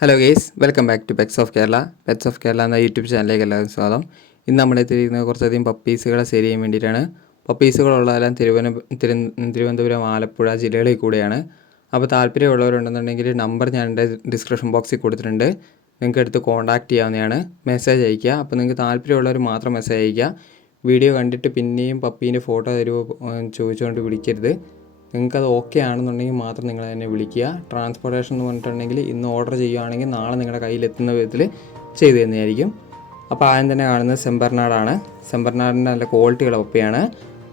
Hello guys, welcome back to pets of Kerala. Pets of Kerala എന്ന YouTube ചാനലിലേക്ക് എല്ലാവർക്കും സ്വാഗതം. ഇന്ന് നമ്മളെത്തിയിരിക്കുന്നത് കുറച്ചധികം പപ്പീസുകളെ സെയിൽ ചെയ്യാൻ വേണ്ടിയിട്ടാണ്. പപ്പീസുകളുള്ളതെല്ലാം തിരുവനന്തപുരം, ആലപ്പുഴ ജില്ലകളിൽ കൂടെയാണ്. അപ്പോൾ താല്പര്യമുള്ളവരുണ്ടെന്നുണ്ടെങ്കിൽ നമ്പർ ഞാൻ എൻ്റെ ഡിസ്ക്രിപ്ഷൻ ബോക്സിൽ കൊടുത്തിട്ടുണ്ട്. നിങ്ങൾക്ക് എടുത്ത് കോൺടാക്റ്റ് ചെയ്യാവുന്നതാണ്. മെസ്സേജ് അയയ്ക്കുക. അപ്പോൾ നിങ്ങൾക്ക് താല്പര്യമുള്ളവർ മാത്രം മെസ്സേജ് അയയ്ക്കുക. വീഡിയോ കണ്ടിട്ട് പിന്നെയും പപ്പീൻ്റെ ഫോട്ടോ തരുമോ ചോദിച്ചുകൊണ്ട് വിളിക്കരുത്. നിങ്ങൾക്കത് ഓക്കെ ആണെന്നുണ്ടെങ്കിൽ മാത്രം നിങ്ങൾ എന്നെ വിളിക്കുക. ട്രാൻസ്പോർട്ടേഷൻ എന്ന് പറഞ്ഞിട്ടുണ്ടെങ്കിൽ ഇന്ന് ഓർഡർ ചെയ്യുകയാണെങ്കിൽ നാളെ നിങ്ങളുടെ കയ്യിലെത്തുന്ന വിധത്തിൽ ചെയ്തു തന്നെയായിരിക്കും. അപ്പോൾ ആദ്യം തന്നെ കാണുന്നത് സെമ്പർനാടാണ്. സെമ്പർനാടിൻ്റെ നല്ല ക്വാളിറ്റിയുള്ള പപ്പിയാണ്.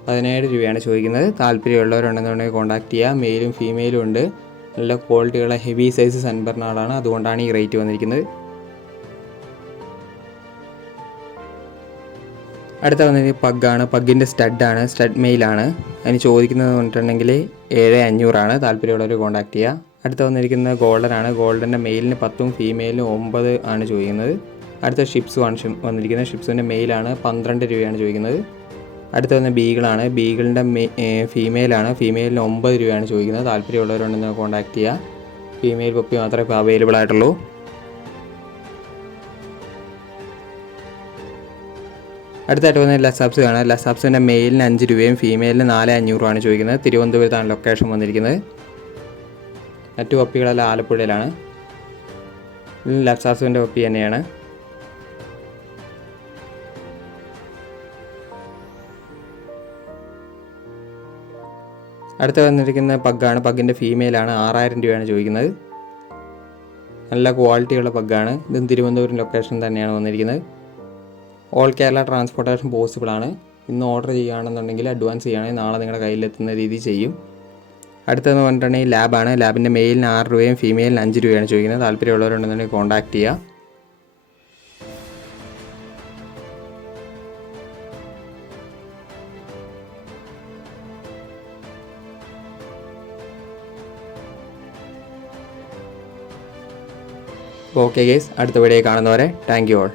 17 രൂപയാണ് ചോദിക്കുന്നത്. താല്പര്യമുള്ളവരുണ്ടെന്നുണ്ടെങ്കിൽ കോൺടാക്ട് ചെയ്യുക. മെയിലും ഫീമെയിലും ഉണ്ട്. നല്ല ക്വാളിറ്റിയുള്ള ഹെവി സൈസ് സെമ്പർനാടാണ്. അതുകൊണ്ടാണ് ഈ റേറ്റ് വന്നിരിക്കുന്നത്. അടുത്ത വന്നത് പഗ്ഗാണ്. പഗ്ഗിൻ്റെ സ്റ്റഡാണ്. സ്റ്റഡ് മെയിലാണ്. അതിന് ചോദിക്കുന്നത് പറഞ്ഞിട്ടുണ്ടെങ്കിൽ 7500 താല്പര്യമുള്ളവർ കോൺടാക്ട് ചെയ്യുക. അടുത്ത വന്നിരിക്കുന്നത് ഗോൾഡനാണ്. ഗോൾഡൻ്റെ മെയിലിന് 10 ഫീമെയിലിന് 9 ആണ് ചോദിക്കുന്നത്. അടുത്ത ഷിപ്സ് വന്നിരിക്കുന്നത്. ഷിപ്സിൻ്റെ മെയിലാണ് 12 രൂപയാണ് ചോദിക്കുന്നത്. അടുത്ത വന്ന ബീഗിളാണ്. ബീഗിളിൻ്റെ ഫീമെയിലാണ്. ഫീമെയിലിന് 9 രൂപയാണ് ചോദിക്കുന്നത്. താല്പര്യമുള്ളവരുണ്ടെന്ന് കോൺടാക്ട് ചെയ്യുക. ഫീമെയിൽ പപ്പി മാത്രമേ ഇപ്പോൾ അവൈലബിൾ ആയിട്ടുള്ളൂ. അടുത്തായിട്ട് വന്ന ലസാപ്സ് കാണാം. ലസാപ്സിൻ്റെ മെയിലിന് 5 രൂപയും ഫീമെയിലിന് 4500 ചോദിക്കുന്നത്. തിരുവനന്തപുരത്താണ് ലൊക്കേഷൻ വന്നിരിക്കുന്നത്. മറ്റു പപ്പികളെല്ലാം ആലപ്പുഴയിലാണ്. ലസാപ്സിൻ്റെ പപ്പി തന്നെയാണ്. അടുത്ത് വന്നിരിക്കുന്ന പഗ്ഗാണ്. പഗ്ഗിൻ്റെ ഫീമെയിലാണ്. 6000 രൂപയാണ് ചോദിക്കുന്നത്. നല്ല ക്വാളിറ്റിയുള്ള പഗ്ഗാണ്. ഇതും തിരുവനന്തപുരം ലൊക്കേഷൻ തന്നെയാണ് വന്നിരിക്കുന്നത്. ഓൾ കേരള ട്രാൻസ്പോർട്ടേഷൻ പോസിബിളാണ്. ഇന്ന് ഓർഡർ ചെയ്യുകയാണെന്നുണ്ടെങ്കിൽ അഡ്വാൻസ് ചെയ്യുകയാണെങ്കിൽ നാളെ നിങ്ങളുടെ കയ്യിലെത്തുന്ന രീതി ചെയ്യും. അടുത്തതെന്ന് പറഞ്ഞിട്ടുണ്ടെങ്കിൽ ലാബാണ്. ലാബിൻ്റെ മെയിലിന് 6 രൂപയും ഫീമെയിലിന് 5 രൂപയാണ് ചോദിക്കുന്നത്. താല്പര്യമുള്ളവരുണ്ടെന്നുണ്ടെങ്കിൽ കോൺടാക്ട് ചെയ്യുക. ഓക്കെ ഗേസ്, അടുത്ത വീഡിയോ കാണുന്നവരെ താങ്ക് യു ഓൾ.